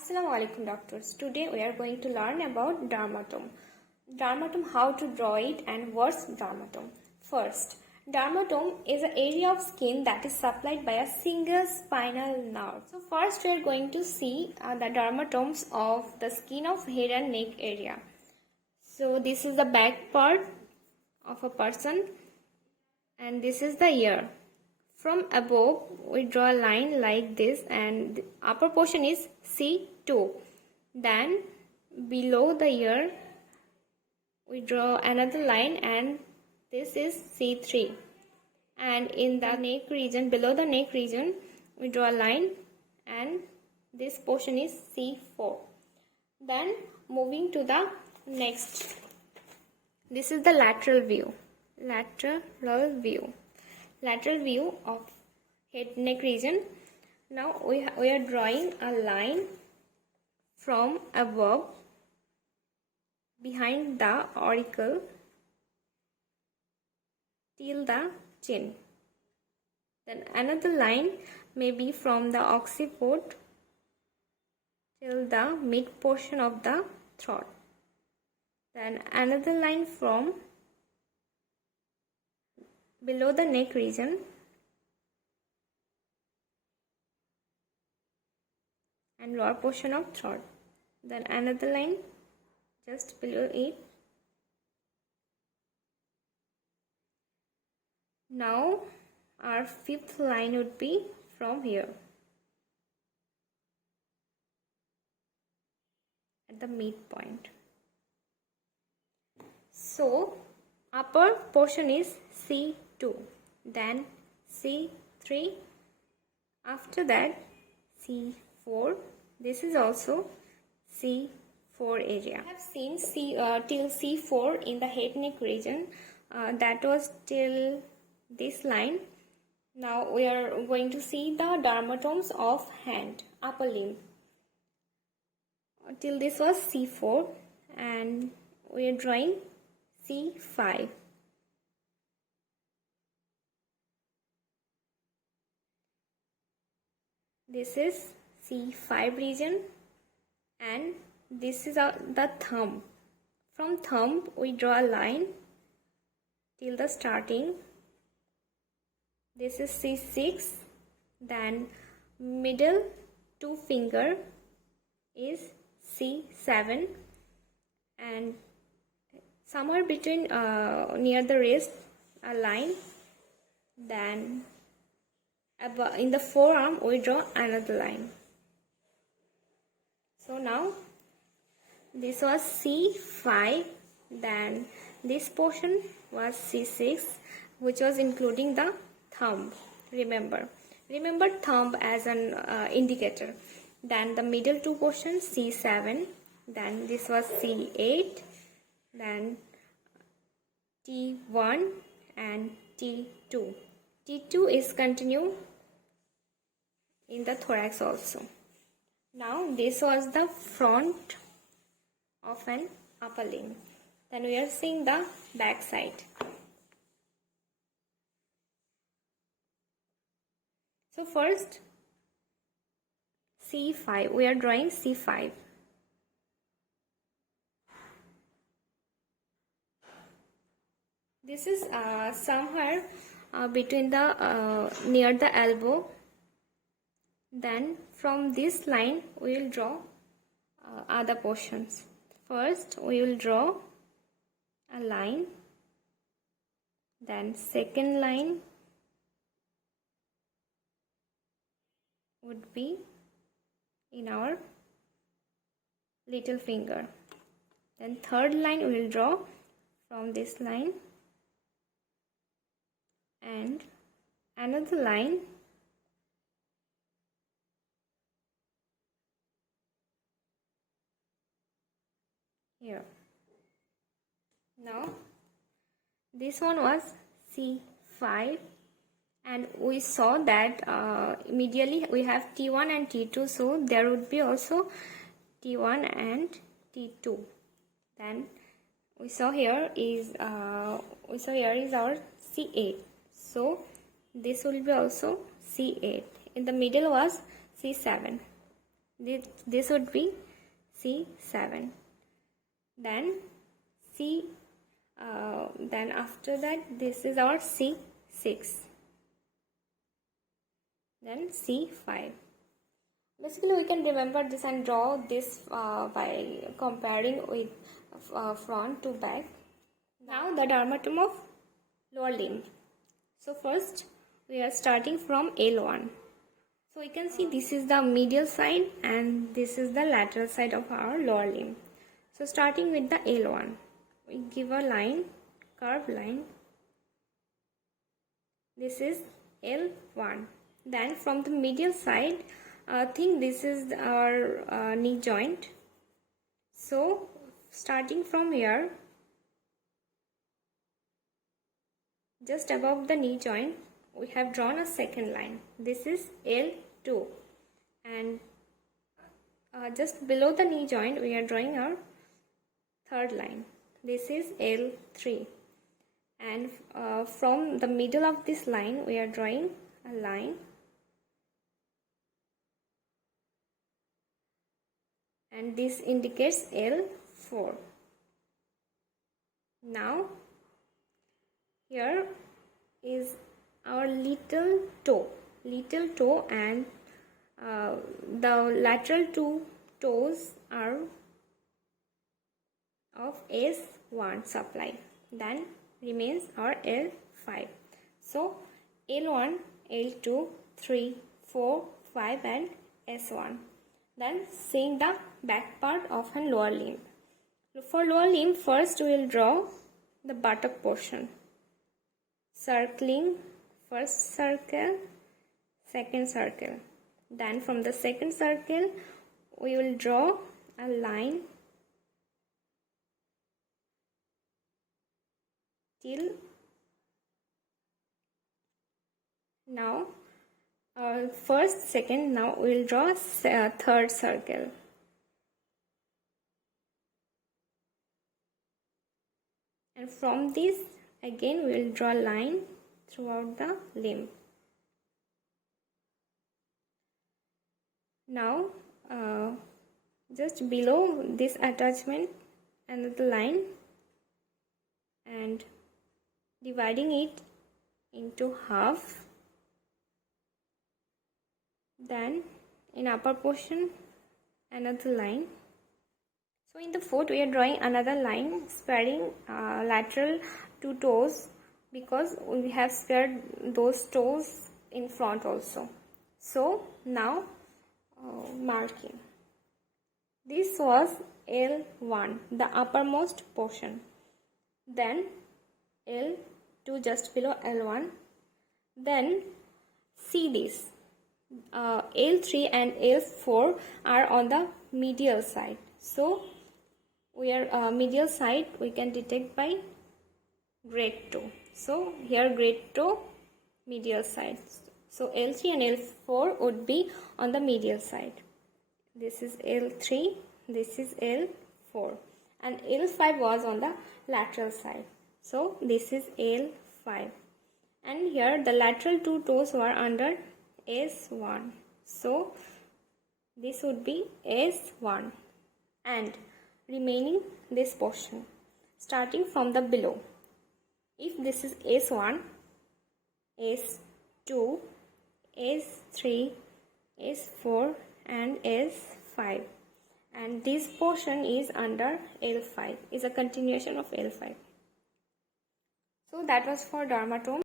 Assalamu alaikum doctors. Today we are going to learn about dermatome. Dermatome, how to draw it and what's dermatome. First, dermatome is an area of skin that is supplied by a single spinal nerve. So first we are going to see the dermatomes of the skin of head and neck area. So this is the back part of a person and this is the ear. From above, we draw a line like this and the upper portion is C2. Then below the ear, we draw another line and this is C3. And in the neck region, below the neck region, we draw a line and this portion is C4. Then moving to the next. This is the lateral view. Lateral view of head neck region. Now we are drawing a line from above behind the auricle till the chin. Then another line may be from the occiput till the mid portion of the throat. Then another line from below the neck region and lower portion of throat. Then another line just below it. Now our fifth line would be from here at the midpoint. So upper portion is C2, then C3, after that C4. This is also C4 area. I have seen till C4 in the head neck region. That was till this line. Now we are going to see the dermatomes of hand, upper limb. Till this was C4 and we are drawing C5. This is C5 region and this is the thumb. From thumb we draw a line till the starting. This is C6. Then middle two finger is C7 and somewhere between near the wrist a line. Then in the forearm we draw another line. So now this was C5, then this portion was C6, which was including the thumb. Remember thumb as an indicator. Then the middle two portions C7, then this was C8, then T1 and T2. T2 is continue in the thorax also. Now this was the front of an upper limb. Then we are seeing the back side. So first C5, we are drawing C5. This is somewhere between the near the elbow. Then from this line we will draw other portions. First we will draw a line, then second line would be in our little finger. Then third line we will draw from this line and another line here. Now this one was C5 and we saw that medially we have T1 and T2, so there would be also T1 and T2. Then we saw here is our C8, so this will be also C8. In the middle was C7. This would be C7. Then then after that this is our C6. Then C5. Basically, we can remember this and draw this by comparing with front to back. Now the dermatome of lower limb. So first we are starting from L1. So we can see this is the medial side and this is the lateral side of our lower limb. So starting with the L1, we give a line, curved line. This is L1. Then from the medial side, I think this is our knee joint. So starting from here, just above the knee joint, we have drawn a second line. This is L2. And just below the knee joint, we are drawing our third line. This is L3. And from the middle of this line, we are drawing a line. And this indicates L4. Now, here is our little toe and the lateral two toes are of S1 supply. Then remains our L5. So L1, L2, 3, 4, 5 and S1. Then seeing the back part of a lower limb. For lower limb, first we will draw the buttock portion. Circling first circle, second circle. Then from the second circle, we will draw a line till now. First, second, now we will draw a third circle. And from this, again we will draw a line throughout the limb. Now, just below this attachment, another line and dividing it into half. Then in upper portion, another line. So in the foot, we are drawing another line sparing lateral two toes because we have spared those toes in front also. So now marking. This was L1, the uppermost portion. Then L2 just below L1. Then see this. L3 and L4 are on the medial side. So we are medial side we can detect by great toe. So here great toe, medial side. So L3 and L4 would be on the medial side. This is L3, this is L4, and L5 was on the lateral side. So this is L5, and here the lateral two toes were under S1. So this would be S1 and remaining this portion starting from the below. If this is S1, S2, S3, S4 and S5, and this portion is under L5, is a continuation of L5. So that was for dermatome.